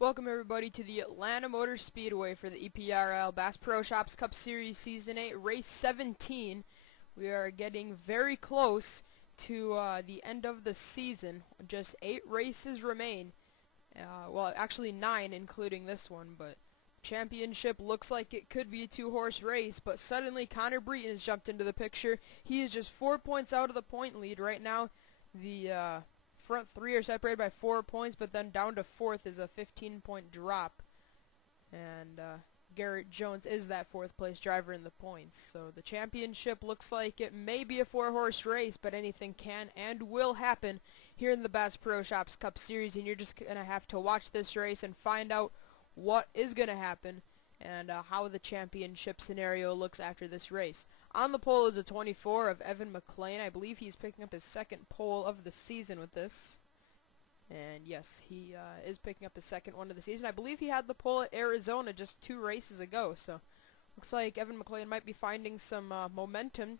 Welcome everybody to the Atlanta Motor Speedway for the EPRL Bass Pro Shops Cup Series Season 8 Race 17. We are getting very close to the end of the season. Just 8 races remain. Well, actually 9 including this one, but championship looks like it could be a 2-horse race, but suddenly Connor Breton has jumped into the picture. He is just 4 points out of the point lead right now. The front 3 are separated by 4 points, but then down to 4th is a 15-point drop. And Garrett Jones is that 4th place driver in the points. So the championship looks like it may be a 4-horse race, but anything can and will happen here in the Bass Pro Shops Cup Series, and you're just going to have to watch this race and find out what is going to happen and how the championship scenario looks after this race. On the pole is a 24 of Evan McLean. I believe he's picking up his 2nd pole of the season with this. And yes, he is picking up his 2nd one of the season. I believe he had the pole at Arizona just 2 races ago. So looks like Evan McLean might be finding some momentum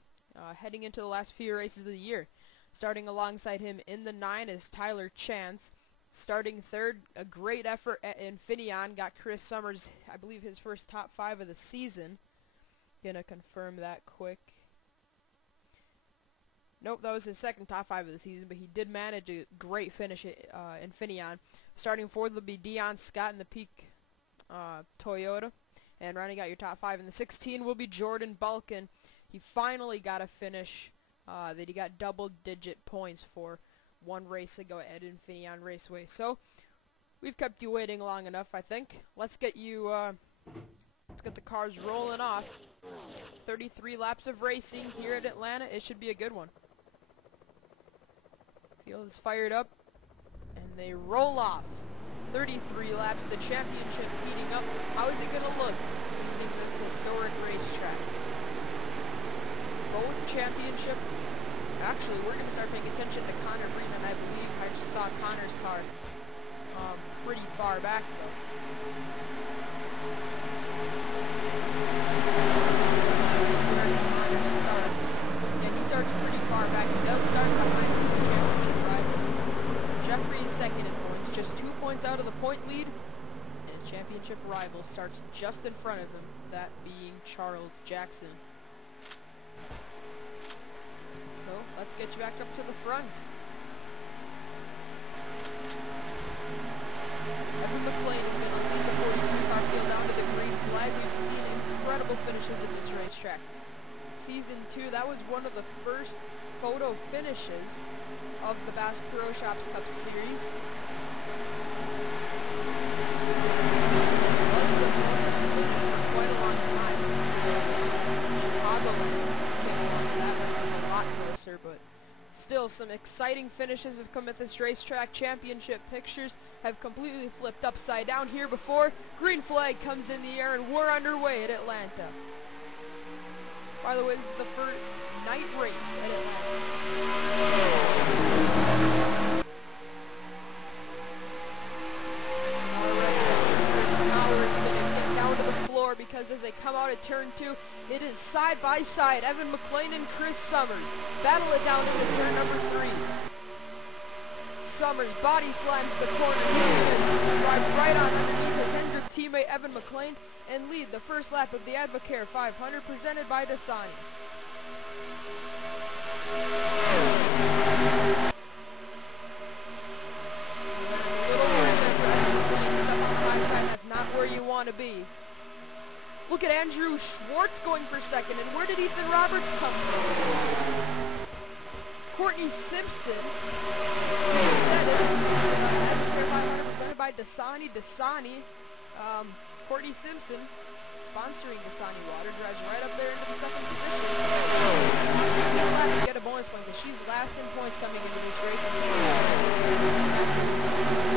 heading into the last few races of the year. Starting alongside him in the 9 is Tyler Chance. Starting 3rd, a great effort at Infineon. Got Chris Summers, I believe, his first top 5 of the season. Gonna confirm that quick. Nope, that was his 2nd top 5 of the season, but he did manage a great finish at Infineon. Starting 4th will be Dion Scott in the Peak Toyota. And rounding out your top 5 in the 16 will be Jordan Balkin. He finally got a finish that he got double-digit points for 1 race ago at Infineon Raceway. So we've kept you waiting long enough, I think. Let's get you, let's get the cars rolling off. 33 laps of racing here at Atlanta. It should be a good one. Field is fired up, and they roll off. 33 laps, the championship heating up. How is it going to look leaving this historic racetrack? Both championship. Actually, we're going to start paying attention to Connor Breton, and I believe I just saw Connor's car pretty far back, though. He starts pretty far back. He does start behind his 2 championship rivals. Jeffrey is 2nd in points, just 2 points out of the point lead, and his championship rival starts just in front of him, that being Charles Jackson. So let's get you back up to the front. Evan McLean is going to lead the 42-car field down to the green flag. We've seen incredible finishes at this racetrack. Season 2, that was one of the first photo finishes of the Bass Pro Shops Cup Series. It was the closest finish for quite a long time until Chicagoland came along. That was a lot closer, but still some exciting finishes have come at this racetrack. Championship pictures have completely flipped upside down here before. Green flag comes in the air and we're underway at Atlanta. By the way, this is the first night race at Atlanta. Power is going to get down to the floor because as they come out at turn 2, it is side by side. Evan McLean and Chris Summers battle it down into turn number 3. Summers body slams the corner. He's going to drive right on underneath his Hendrick teammate Evan McLean and lead the first lap of the Advocare 500 presented by Dasani. That's not where you want to be. Look at Andrew Schwartz going for 2nd, and where did Ethan Roberts come from? Courtney Simpson said it. Advocare 500 presented by Dasani. Courtney Simpson, sponsoring Dasani Water, drives right up there into the 2nd position. She'll have to get a bonus point because she's last in points coming into this race.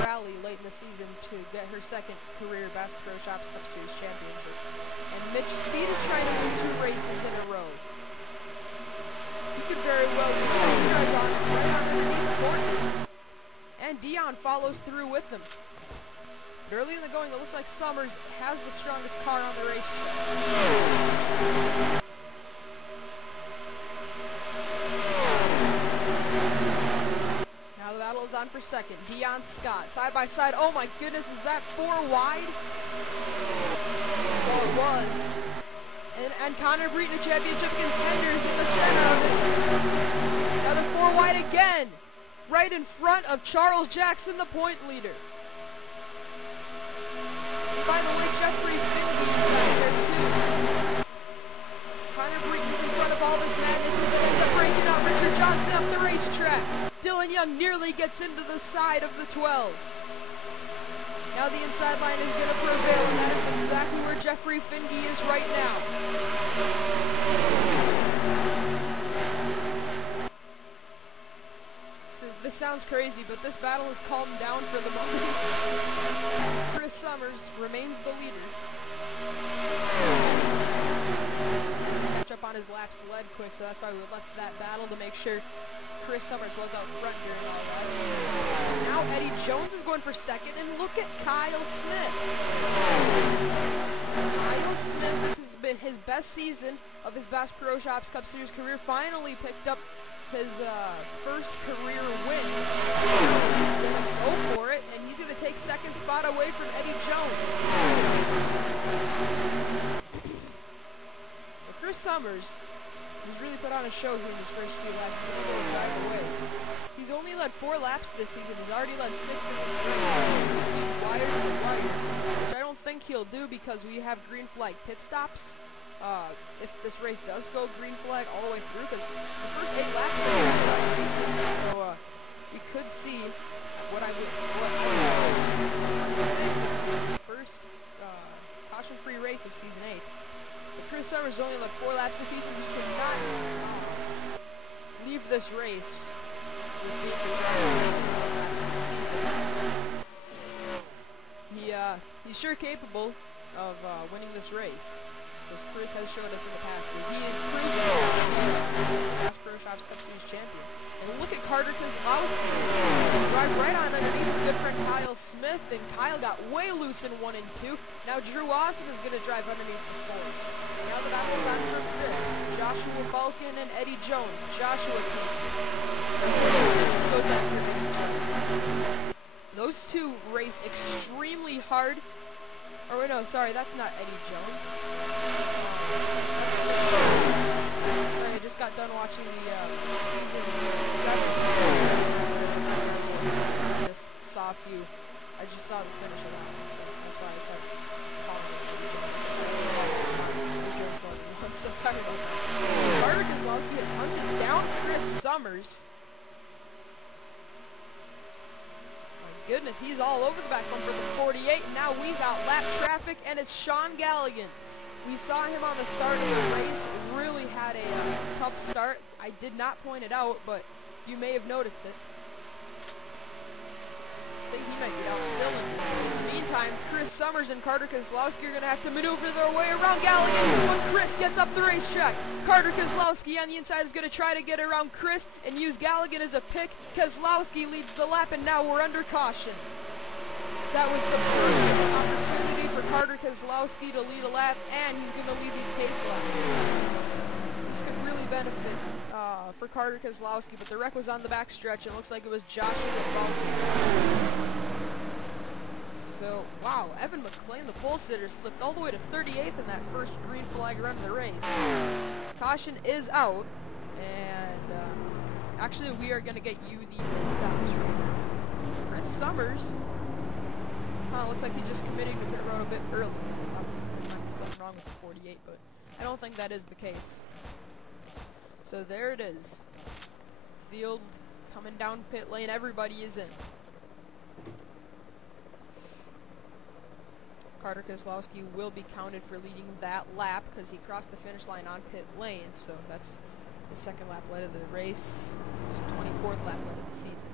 Rally late in the season to get her 2nd career Bass Pro Shops Cup Series championship. And Mitch Speed is trying to win 2 races in a row. He could very well do that. He drives on right underneath Courtney. And Dion follows through with them. Early in the going, it looks like Summers has the strongest car on the racetrack. Now the battle is on for second. Dion Scott, side by side. Oh my goodness, is that 4 wide? Oh, it was. And Connor Breton, a championship contenders in the center of it. Another 4 wide again. Right in front of Charles Jackson, the point leader. And by the way, Jeffrey Finley is back there too. Connor Breton is in front of all this madness and then ends up breaking out Richard Johnson up the racetrack. Dylan Young nearly gets into the side of the 12. Now the inside line is going to prevail, and that is exactly where Jeffrey Finge is right now. So this sounds crazy, but this battle has calmed down for the moment. Chris Summers remains the leader. Catch up on his laps led quick, so that's why we left that battle to make sure Chris Summers was out front during all that. Now Eddie Jones is going for second, and look at Kyle Smith. Kyle Smith, this has been his best season of his Bass Pro Shops Cup Series career. Finally picked up his first career win. He's going to go for it, and he's going to take second spot away from Eddie Jones. Well, Chris Summers, he's really put on a show here in his first few laps. He's going to go drive away. He's only led 4 laps this season. He's already led 6 in this race. Wire to wire, which I don't think he'll do because we have green flag pit stops. If this race does go green flag all the way through, because the first 8 laps are green flag racing, so we could see what I would first caution-free race of season 8. But Chris Summers only led 4 laps this season. He cannot leave this race with being the driver most laps this season. He's sure capable of winning this race, because Chris has showed us in the past that he is proven to be the Bass Pro Shops Cup Series champion. And look at Carter Kozlowski. Right on underneath his good friend Kyle Smith, and Kyle got way loose in 1 and 2. Now Drew Austin is going to drive underneath the 4. Now the battle is on for 5th. Joshua Balkin and Eddie Jones. Joshua takes it. Simpson goes after Eddie Jones. Those two raced extremely hard. Or wait, no, sorry, that's not Eddie Jones. I just got done watching the season 7. I just saw the finish of that one, so that's why I kept calling it. I'm so sorry about that. Carter Kozlowski has hunted down Chris Summers. Goodness, he's all over the back one for the 48, and now we've got lap traffic, and it's Sean Galligan. We saw him on the start of the race, really had a tough start. I did not point it out, but you may have noticed it. I think he might be out cylinder. In the meantime, Chris Summers and Carter Kozlowski are going to have to maneuver their way around Galligan when Chris gets up the racetrack. Carter Kozlowski on the inside is going to try to get around Chris and use Galligan as a pick. Kozlowski leads the lap, and now we're under caution. That was the perfect opportunity for Carter Kozlowski to lead a lap, and he's going to lead these pace laps. This could really benefit for Carter Kozlowski, but the wreck was on the back stretch, and it looks like it was Joshua Balkin. So, wow, Evan McClain, the pole sitter, slipped all the way to 38th in that first green flag run of the race. Caution is out, and actually we are going to get you the pit stops right now. Chris Summers, looks like he's just committing to pit road a bit early. There might be something wrong with the 48, but I don't think that is the case. So there it is. Field coming down pit lane, everybody is in. Carter Kozlowski will be counted for leading that lap because he crossed the finish line on pit lane, so that's the 2nd lap led of the race, 24th lap led of the season.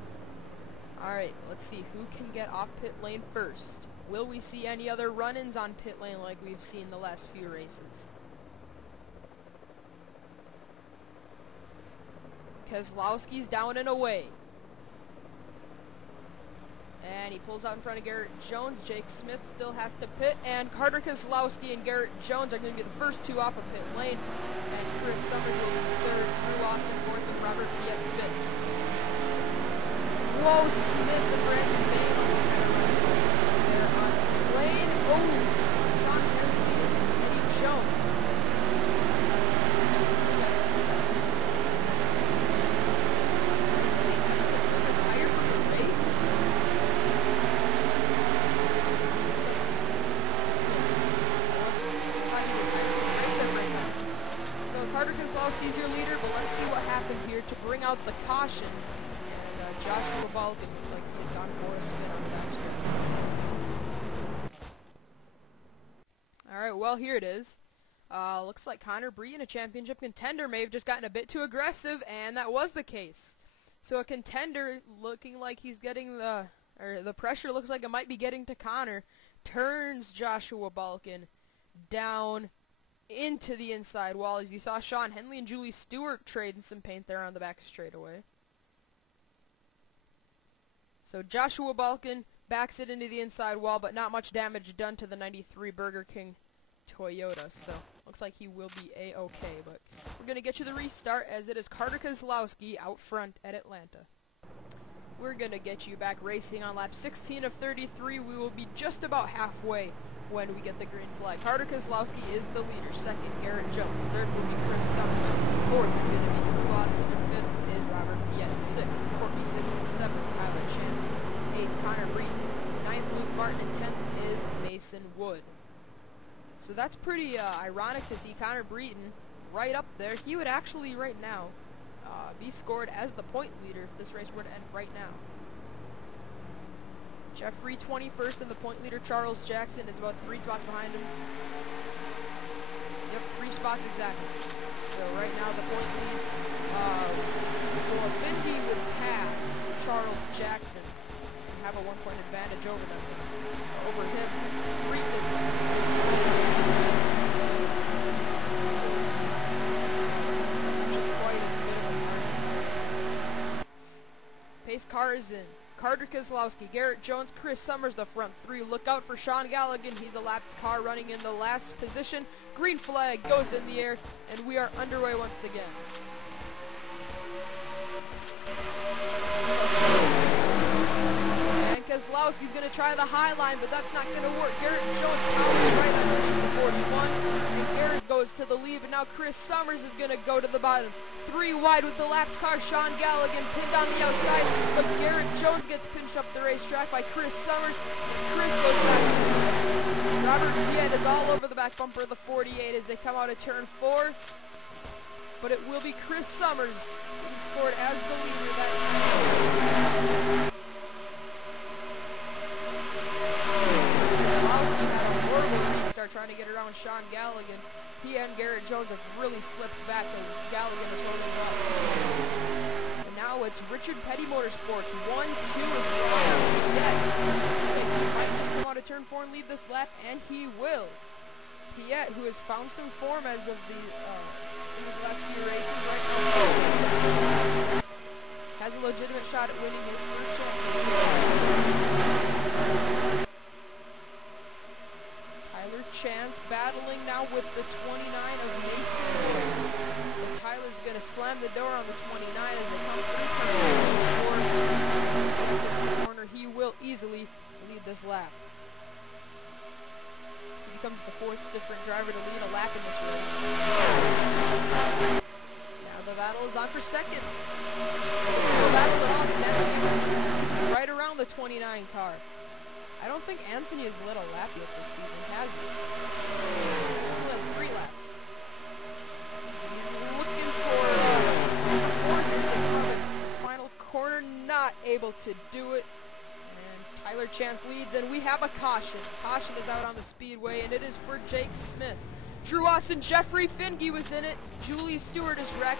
Alright, let's see who can get off pit lane first. Will we see any other run-ins on pit lane like we've seen the last few races? Kozlowski's down and away. And he pulls out in front of Garrett Jones. Jake Smith still has to pit. And Carter Kozlowski and Garrett Jones are going to be the first 2 off of pit lane. And Chris Summers will be 3rd, Drew Austin 4th, and Robert Piet 5th. Whoa, Smith and Brandon May almost had a run there on the lane. Oh, Sean Henley and Eddie Jones. He's your leader, but let's see what happened here to bring out the caution. And Joshua Balkin looks like he's gone for a spin on the backstretch. Alright, well, here it is. Looks like Connor Breton, a championship contender, may have just gotten a bit too aggressive, and that was the case. So a contender looking like he's getting the pressure looks like it might be getting to Connor, turns Joshua Balkin down into the inside wall, as you saw Sean Henley and Julie Stewart trading some paint there on the back straightaway. So Joshua Balkin backs it into the inside wall, but not much damage done to the 93 Burger King Toyota. So looks like he will be A-okay, but we're going to get you the restart as it is Carter Kozlowski out front at Atlanta. We're going to get you back racing on lap 16 of 33. We will be just about halfway when we get the green flag. Carter Kozlowski is the leader. Second, Garrett Jones. Third will be Chris Summers. Fourth is going to be Drew Lawson. And fifth is Robert Piet. Sixth, Courtney Simpson. Seventh, Tyler Chance. Eighth, Connor Breton. Ninth, Luke Martin. And 10th is Mason Wood. So that's pretty ironic to see Connor Breton right up there. He would actually right now be scored as the point leader if this race were to end right now. Jeffrey 21st, and the point leader Charles Jackson is about 3 spots behind him. Yep, 3 spots exactly. So right now the point lead, Findy would pass Charles Jackson and have a 1-point advantage over them. Over him, pace car is in. Carter Kozlowski, Garrett Jones, Chris Summers, the front 3. Look out for Sean Galligan. He's a lapped car running in the last position. Green flag goes in the air, and we are underway once again. And Kozlowski's going to try the high line, but that's not going to work. Garrett Jones powers right underneath the 41, and Garrett goes to the lead, and now Chris Summers is going to go to the bottom. 3 wide with the lapped car. Sean Galligan pinned on the outside, but Garrett Jones gets pinched up the racetrack by Chris Summers, and Chris goes back. Robert Piet is all over the back bumper of the 48 as they come out of turn 4, but it will be Chris Summers who scored as the leader that time. Kozlowski had a horrible restart trying to get around Sean Galligan. He and Garrett Jones have really slipped back as Galligan is holding up. And now it's Richard Petty Motorsports. 1-2 is Robert Piet. Looks like he might just come out of turn 4 and lead this lap, and he will. Piet, who has found some form as of in his last few races right now, has a legitimate shot at winning his first championship. Tyler Chance battling now with the 29 of Mason Wood. And Tyler's going to slam the door on the 29 as they come through the corner. He will easily lead this lap. He becomes the 4th different driver to lead a lap in this race. Now the battle is on for second. The battle it off now. He's right around the 29 car. I don't think Anthony has lit a lap yet this season, has he? He's only had 3 laps. He's looking for corners to come in. Final corner, not able to do it. And Tyler Chance leads, and we have a caution. Caution is out on the speedway, and it is for Jake Smith. Drew Austin, Jeffrey Finge was in it. Julie Stewart is wrecked.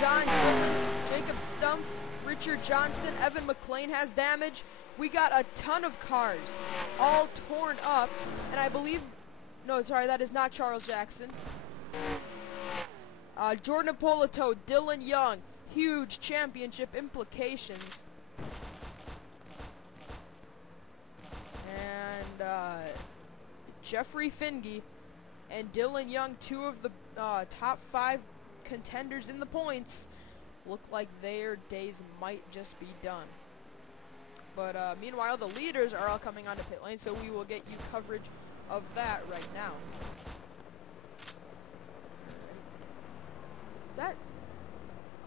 John Dillon, Jacob Stump, Richard Johnson, Evan McLean has damage. We got a ton of cars all torn up, and I believe, no, sorry, that is not Charles Jackson. Jordan Apolito, Dylan Young, huge championship implications. And Jeffrey Finge and Dylan Young, 2 of the top 5 contenders in the points, look like their days might just be done. But meanwhile, the leaders are all coming onto pit lane, so we will get you coverage of that right now. Is that?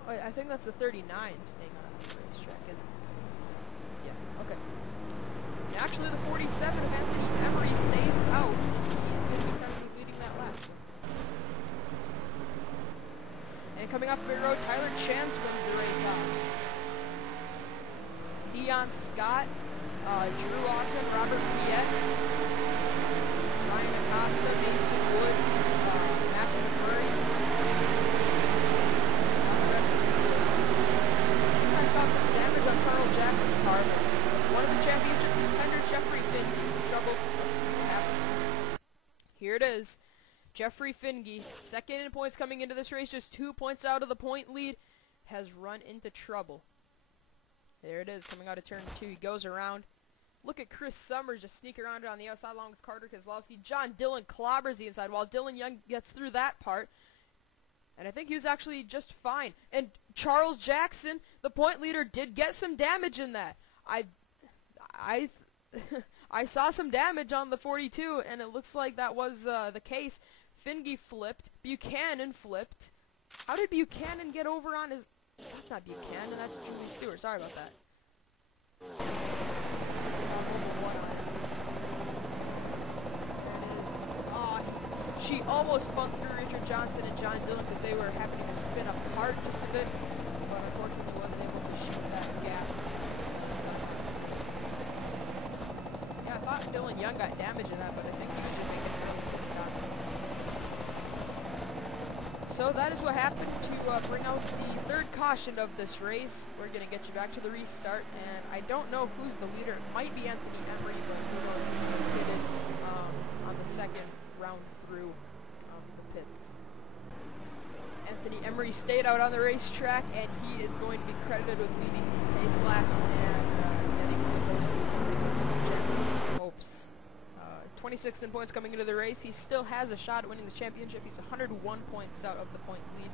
Oh, I think that's the 39 staying on the racetrack, isn't it? Yeah, okay. And actually, the 47 of Anthony Emery stays out, and he is going to be currently leading that lap. And coming off the road, Tyler Chance wins the race off. Dion Scott, Drew Austin, Robert Piet, Ryan Acosta, Mason Wood, Matthew McMurray. The rest of the field. I think I saw some damage on Charles Jackson's car, but one of the championship contenders, Jeffrey Finge, is in trouble. Let's see what happens. Here it is. Jeffrey Finge, second in points coming into this race, just 2 points out of the point lead, has run into trouble. There it is, coming out of turn 2. He goes around. Look at Chris Summers just sneak around on the outside along with Carter Kozlowski. John Dillon clobbers the inside while Dylan Young gets through that part. And I think he was actually just fine. And Charles Jackson, the point leader, did get some damage in that. I saw some damage on the 42, and it looks like that was the case. Finge flipped. Buchanan flipped. How did Buchanan get over on his... That's not Buchanan, that's Julie Stewart. Sorry about that. There it is. Oh, she almost spun through Richard Johnson and John Dillon because they were happening to spin apart just a bit, but unfortunately wasn't able to shoot that gap. Yeah, I thought Dylan Young got damage in that, but I think he was just making a really good stop. So that is what happened to bring out the third caution of this race. We're going to get you back to the restart, and I don't know who's the leader. It might be Anthony Emery, but who knows, he pitted on the second round through the pits. Anthony Emery stayed out on the racetrack, and he is going to be credited with leading these pace laps and getting the championship hopes. 26th in points coming into the race. He still has a shot at winning this championship. He's 101 points out of the point lead,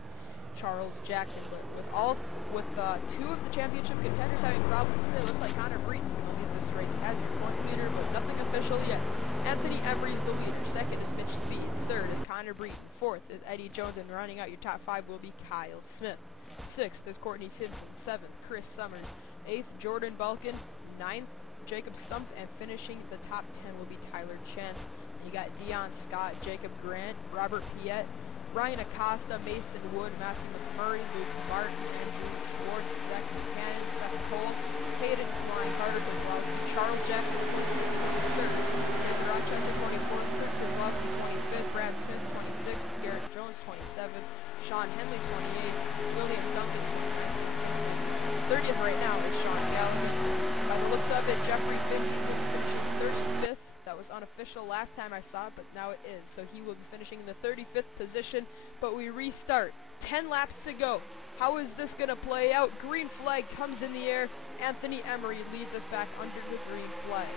Charles Jackson. But with two of the championship contenders having problems today, it looks like Connor Breeton's going to lead this race as your point leader, but nothing official yet. Anthony Emery's the leader. Second is Mitch Speed. Third is Connor Breeton. Fourth is Eddie Jones, and rounding out your top 5 will be Kyle Smith. Sixth is Courtney Simpson. Seventh, Chris Summers. Eighth, Jordan Balkin. Ninth, Jacob Stumpf, and finishing the top 10 will be Tyler Chance. And you got Dion Scott, Jacob Grant, Robert Piet, Ryan Acosta, Mason Wood, Matthew McMurray, Luke Martin, Andrew Schwartz, Zach Buchanan, Seth Cole, Hayden Klein, Carter Kozlowski, Charles Jackson, 23rd, and Rochester 24th, Kirk Kozlowski 25th, Brad Smith 26th, Garrett Jones 27th, Sean Henley 28th, William Duncan 29th, 30th right now is Sean Gallagher. By the looks of it, Jeffrey Finge will be finishing 35th. That was unofficial last time I saw it, but now it is. So he will be finishing in the 35th position, but we restart. 10 laps to go. How is this going to play out? Green flag comes in the air. Anthony Emery leads us back under the green flag.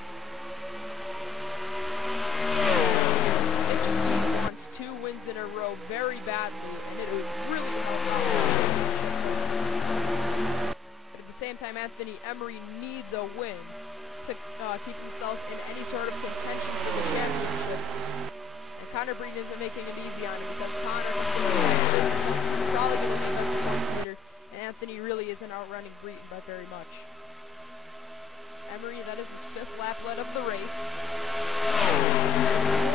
Mitch Speed wants 2 wins in a row very badly, and it would really help out. Same time, Anthony Emery needs a win to keep himself in any sort of contention for the championship. And Connor Breeden isn't making it easy on him because Connor is probably going to leave us the point leader, and Anthony really isn't outrunning Breeden by very much. Emery, that is his 5th lap led of the race.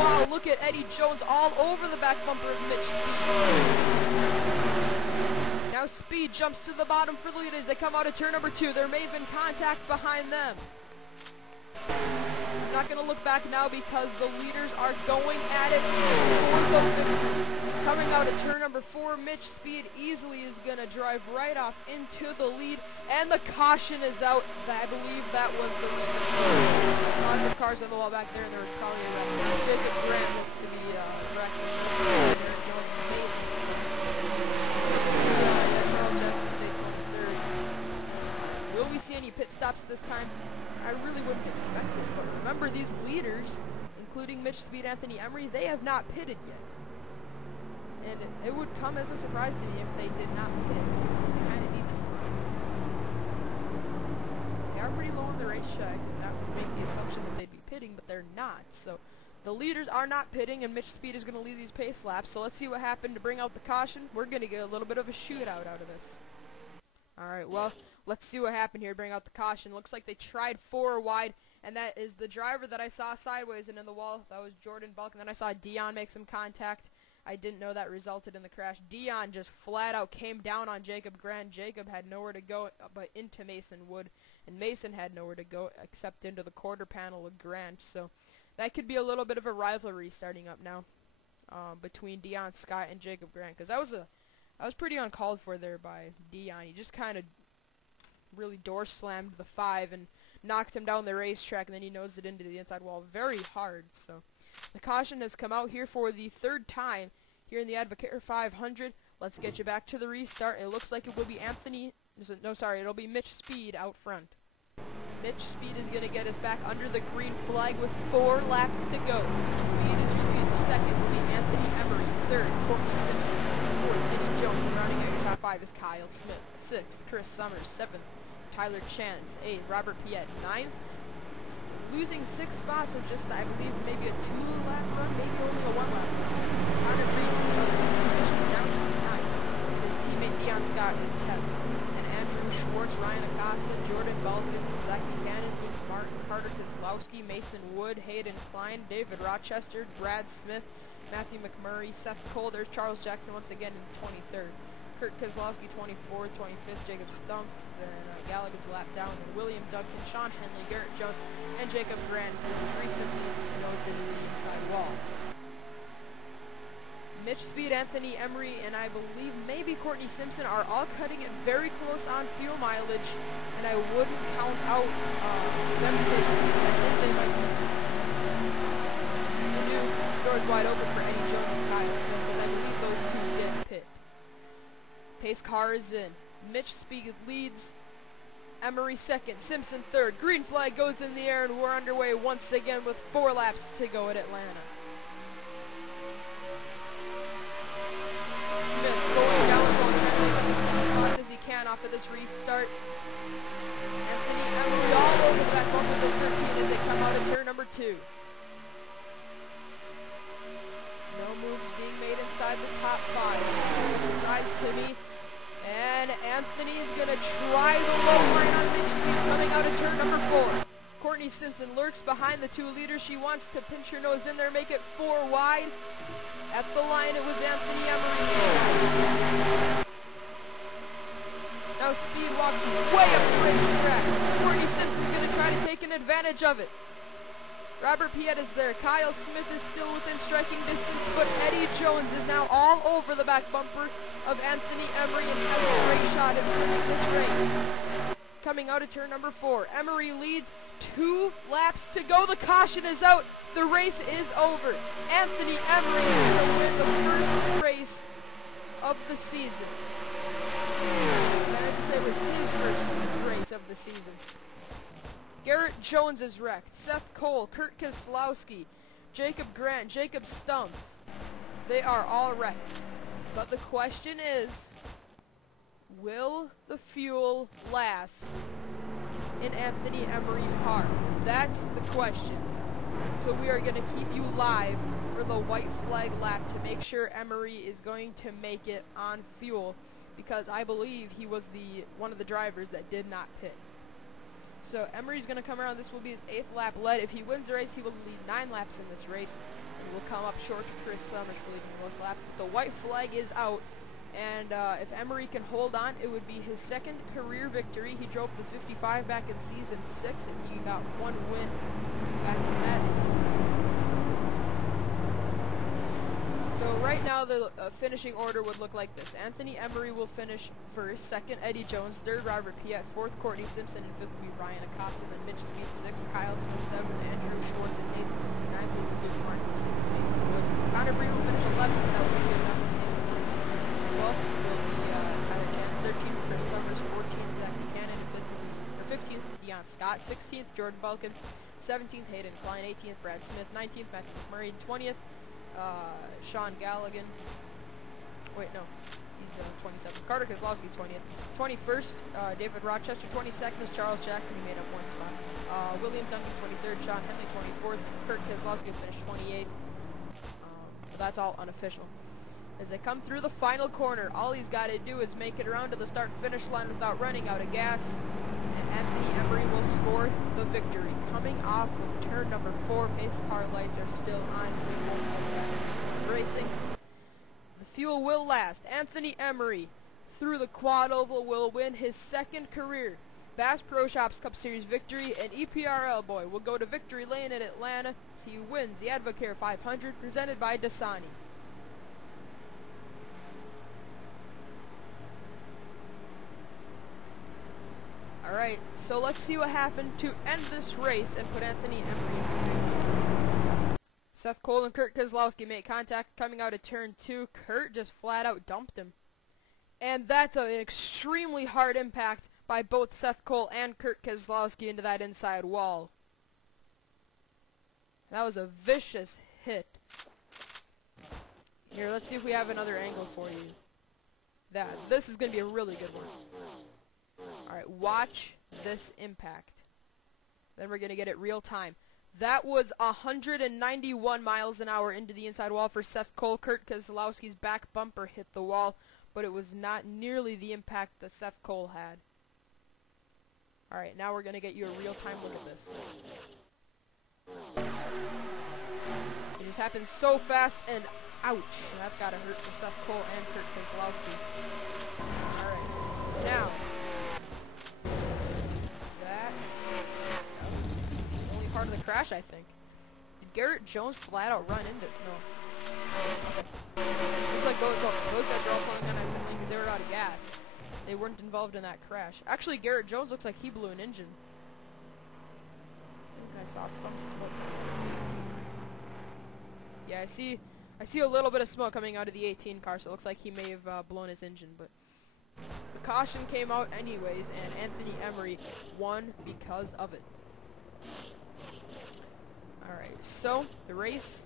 Wow, look at Eddie Jones all over the back bumper of Mitch Speed. Now Speed jumps to the bottom for the lead as they come out of turn number 2. There may have been contact behind them. I'm not going to look back now because the leaders are going at it for the victory. Coming out of turn number 4, Mitch Speed easily is going to drive right off into the lead, and the caution is out. I believe that was the reason. I saw some cars on the wall back there, and there was probably a wreck. Jacob Grant looks to be wrecking. Will we see any pit stops this time? I really wouldn't expect it, but remember these leaders, including Mitch Speed, Anthony Emery, they have not pitted yet. And it would come as a surprise to me if they did not pit, because they kind of need to. They are pretty low on the racetrack, and that would make the assumption that they'd be pitting, but they're not. So the leaders are not pitting, and Mitch Speed is going to lead these pace laps. So let's see what happened to bring out the caution. We're going to get a little bit of a shootout out of this. All right, well, let's see what happened here to bring out the caution. Looks like they tried 4 wide, and that is the driver that I saw sideways and in the wall. That was Jordan Bulk, and then I saw Dion make some contact. I didn't know that resulted in the crash. Dion just flat out came down on Jacob Grant. Jacob had nowhere to go but into Mason Wood, and Mason had nowhere to go except into the quarter panel of Grant. So that could be a little bit of a rivalry starting up now between Dion Scott and Jacob Grant, because that was pretty uncalled for there by Dion. He just kind of really door slammed the 5 and knocked him down the racetrack, and then he nosed it into the inside wall very hard. So the caution has come out here for the 3rd time here in the Advocare 500. Let's get you back to the restart. It looks like it will be it'll be Mitch Speed out front. Mitch Speed is going to get us back under the green flag with 4 laps to go. Speed is your leader. 2nd will be Anthony Emery. 3rd, Courtney Simpson. 4th, Eddie Jones. And rounding out your top 5 is Kyle Smith. 6th, Chris Summers. 7th, Tyler Chance. 8th, Robert Piet. 9th, losing 6 spots of just, I believe, maybe a 2-lap run, maybe only a 1-lap run. Connor Reed fell 6 positions down to 9th. His teammate Dion Scott is 10th. And Andrew Schwartz, Ryan Acosta, Jordan Belkin, Zach Buchanan, Luke Martin, Carter Kozlowski, Mason Wood, Hayden Klein, David Rochester, Brad Smith, Matthew McMurray, Seth Cole. There's Charles Jackson once again in 23rd. Kurt Kozlowski 24th, 25th, Jacob Stumpf, then Gallagher's lap down, then William Duncan, Sean Henley, Garrett Jones, and Jacob Grant, who was recently nosed into the inside wall. Mitch Speed, Anthony Emery, and I believe maybe Courtney Simpson are all cutting it very close on fuel mileage, and I wouldn't count out them pitting. I think they might be. The new door's wide open for Eddie Jones and Kyle Smith, because I believe those 2 did pit. Pace car is in. Mitch Speed leads. Emery 2nd. Simpson 3rd. Green flag goes in the air, and we're underway once again with 4 laps to go at Atlanta. Smith going down the trying to make as much as he can off of this restart. Anthony Emery all over the back bumper of the 13 as they come out of turn number 2. No moves being made inside the top 5. It's a surprise to me. And Anthony's going to try the low line on Mitch Speed coming out of turn number 4. Courtney Simpson lurks behind the 2 leaders. She wants to pinch her nose in there, make it 4 wide. At the line, it was Anthony Emery. Now Speed walks way up the racetrack. Courtney Simpson's going to try to take an advantage of it. Robert Piet is there. Kyle Smith is still within striking distance, but Eddie Jones is now all over the back bumper of Anthony Emery and having a great shot at winning this race. Coming out of turn number 4, Emery leads. 2 laps to go. The caution is out. The race is over. Anthony Emery is going to win the first race of the season. I meant to say it was his first race of the season. Garrett Jones is wrecked. Seth Cole, Kurt Kozlowski, Jacob Grant, Jacob Stumpf. They are all wrecked. But the question is, will the fuel last in Anthony Emery's car? That's the question. So we are going to keep you live for the white flag lap to make sure Emery is going to make it on fuel, because I believe he was one of the drivers that did not pit. So Emery's going to come around. This will be his 8th lap led. If he wins the race, he will lead 9 laps in this race, and will come up short to Chris Summers for leading the most laps. But the white flag is out, and if Emery can hold on, it would be his 2nd career victory. He drove the 55 back in season 6, and he got 1 win back in that season. So right now the finishing order would look like this. Anthony Emery will finish 1st, 2nd Eddie Jones, 3rd Robert Piet, 4th Courtney Simpson, and 5th will be Ryan Acosta, then Mitch Speed 6th, Kyle Smith 7th, Andrew Schwartz and 8th, 9th will be Luke Martin, 10th is Mason Wood. Connor Breen will finish 11th, but that will be good enough to take the win. 12th will be Tyler Chance, 13th Chris Summers, 14th Zach Buchanan, and 15th Dion Scott, 16th Jordan Bulkin, 17th Hayden Klein, 18th Brad Smith, 19th Matthew McMurray, 20th Sean Gallagher. Wait, no. He's 27th. Carter Keselowski 20th. 21st, David Rochester. 22nd is Charles Jackson. He made up one spot. William Duncan 23rd. Sean Henley 24th. Kurt Keselowski finished 28th. But that's all unofficial. As they come through the final corner, all he's got to do is make it around to the start-finish line without running out of gas. And Anthony Emery will score the victory. Coming off of turn number 4, pace car lights are still on. We won't have that racing. The fuel will last. Anthony Emery, through the quad oval, will win his 2nd career Bass Pro Shops Cup Series victory, and EPRL boy will go to victory lane in Atlanta as he wins the Advocare 500 presented by Dasani. Alright, so let's see what happened to end this race and put Anthony Emery in victory. Seth Cole and Kurt Keselowski made contact coming out of turn 2. Kurt just flat out dumped him. And that's an extremely hard impact by both Seth Cole and Kurt Keselowski into that inside wall. That was a vicious hit. Here, let's see if we have another angle for you. This is going to be a really good one. Alright, watch this impact. Then we're going to get it real time. That was 191 miles an hour into the inside wall for Seth Cole. Kurt Keselowski's back bumper hit the wall, but it was not nearly the impact that Seth Cole had. Alright, now we're going to get you a real-time look at this. It just happened so fast, and ouch. That's got to hurt for Seth Cole and Kurt Keselowski. Alright, now, only part of the crash, I think. Did Garrett Jones flat out run into it? No. Okay. Looks like those guys are all pulling on that pit lane because they were out of gas. They weren't involved in that crash. Actually, Garrett Jones looks like he blew an engine. I think I saw some smoke coming out of the 18. Yeah, I see a little bit of smoke coming out of the 18 car, so it looks like he may have blown his engine, but the caution came out anyways, and Anthony Emery won because of it. Alright, so the race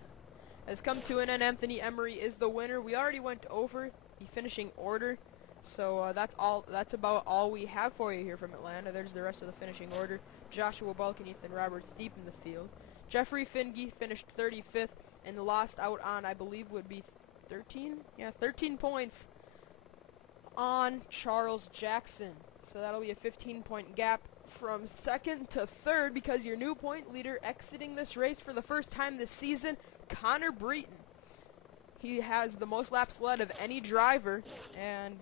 has come to an end. Anthony Emery is the winner. We already went over the finishing order, so that's about all we have for you here from Atlanta. There's the rest of the finishing order. Joshua Bulk and Ethan Roberts deep in the field. Jeffrey Finge finished 35th and lost out on, I believe, would be 13? Yeah, 13 points on Charles Jackson. So that'll be a 15-point gap from 2nd to 3rd because your new point leader exiting this race for the first time this season, Connor Breton. He has the most laps led of any driver, and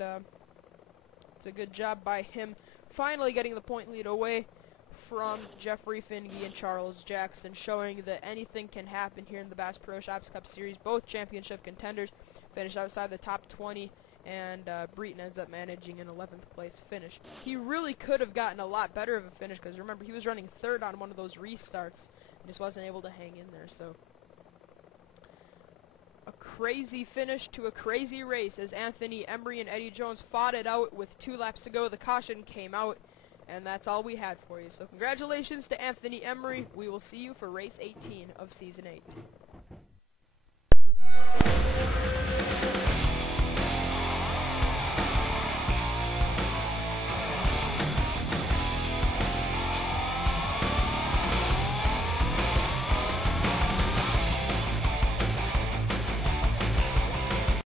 it's a good job by him finally getting the point lead away from Jeffrey Finge and Charles Jackson, showing that anything can happen here in the Bass Pro Shops Cup Series. Both championship contenders finished outside the top 20, and Breton ends up managing an 11th place finish. He really could have gotten a lot better of a finish because remember, he was running 3rd on one of those restarts and just wasn't able to hang in there. So a crazy finish to a crazy race as Anthony Emery and Eddie Jones fought it out with 2 laps to go. The caution came out, and that's all we had for you. So congratulations to Anthony Emery. We will see you for race 18 of season 8.